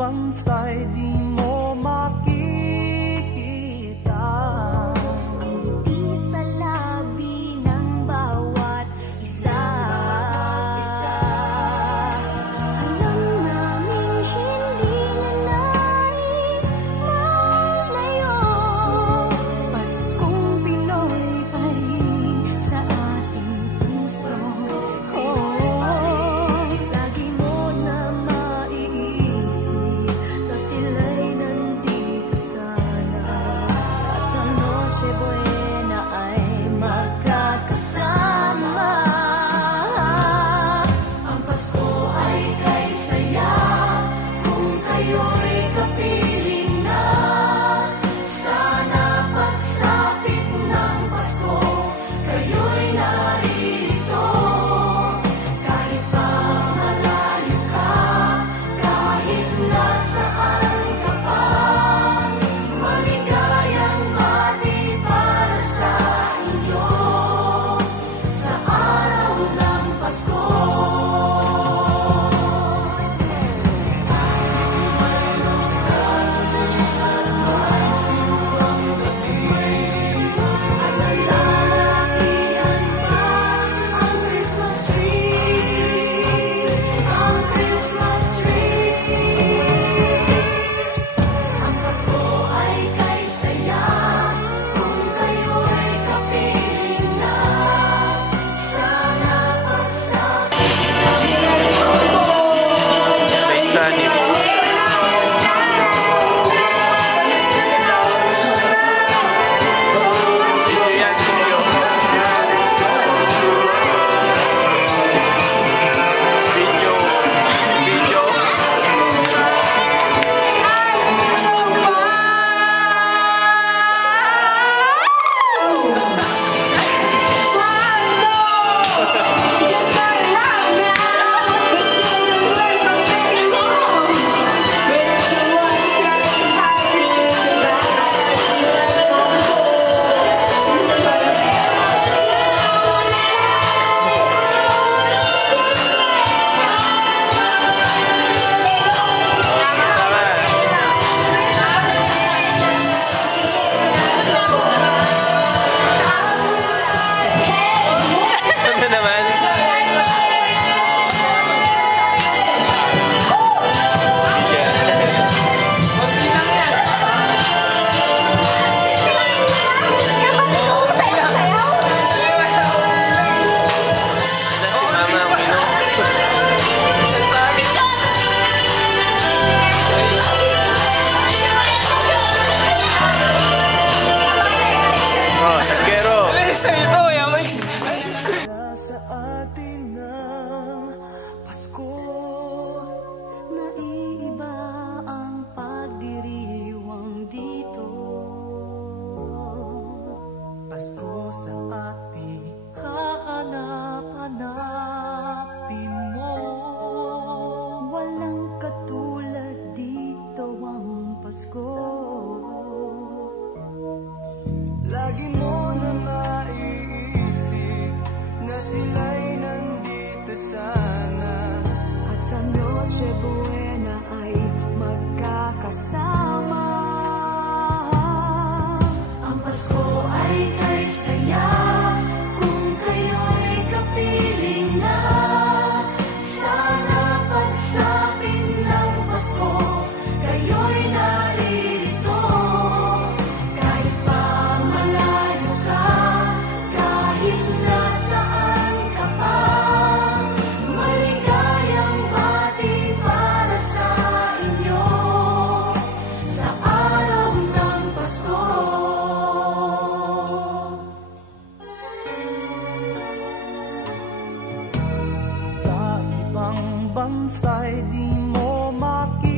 bansa'y di mo makikita. Ngiti sa labi ng bawat isa. Alam naming hindi na nais malayo. Paskong Pinoy pa rin sa ating puso. Lagi mo na maiisip na sila'y nandito sana. At sa Noche Buena ay magkakasama. Ang Pasko ay kay saya kung kayo'y kapiling na. Sana pagsapit ng Pasko kayo'y narito. Kahit pa malayo ka, kahit nasaan ka pa, maligayang bati para sa inyo sa araw ng Pasko. Alalahanan pa ang Christmas tree, ang Christmas tree. Ang Pasko ay kay saya kung kayo'y kapiling na. Sana pagsapit ng May sanib. Sino yan? Sino? Video. Video. Ano naman? Oh, Sanggero. Sa atin ng Pasko, naiiba ang pagdiriwang dito. Pasko sa ating hahanap-hanapin mo. Walang katulad dito ang Pasko. Lagi mo na maiisip na sila'y nandito sana. At sa Noche Buena ay magkakasama. Ang Pasko ay kay saya kung kayo'y kapiling na. Sana pagsapit ng Pasko kayo'y naririto. Kahit pa malayo ka, kahit nasaan ka pa, maligayang bati para sa inyo di mo makita